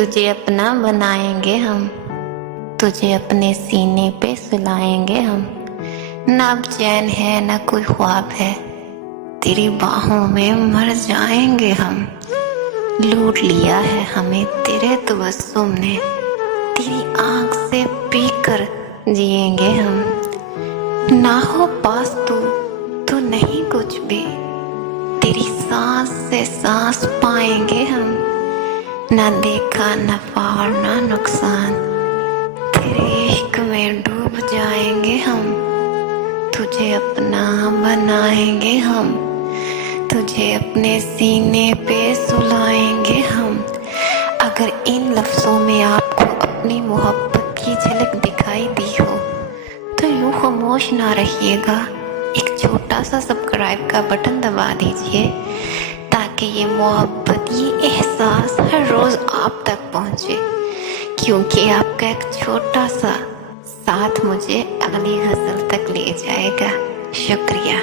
तुझे अपना बनाएंगे हम, तुझे अपने सीने पे सुलाएंगे हम। ना अब चैन है ना कोई ख्वाब है, तेरी बाहों में मर जाएंगे हम। लूट लिया है हमें तेरे तबस्सुम ने, तेरी आंख से पीकर जिएंगे हम। ना हो पास तू नहीं कुछ भी, तेरी सांस से सांस पाएंगे हम। ना देखा नफा और ना नुकसान, तेरे इश्क में डूब जाएंगे हम। तुझे अपना बनाएंगे हम, तुझे अपने सीने पे सुलाएंगे हम। अगर इन लफ्जों में आपको अपनी मोहब्बत की झलक दिखाई दी हो तो यूं खामोश ना रहिएगा, एक छोटा सा सब्सक्राइब का बटन दबा दीजिए ताकि ये मोहब्बत, ये एहसास हर रोज आप तक पहुंचे, क्योंकि आपका एक छोटा सा साथ मुझे अगली गजल तक ले जाएगा। शुक्रिया।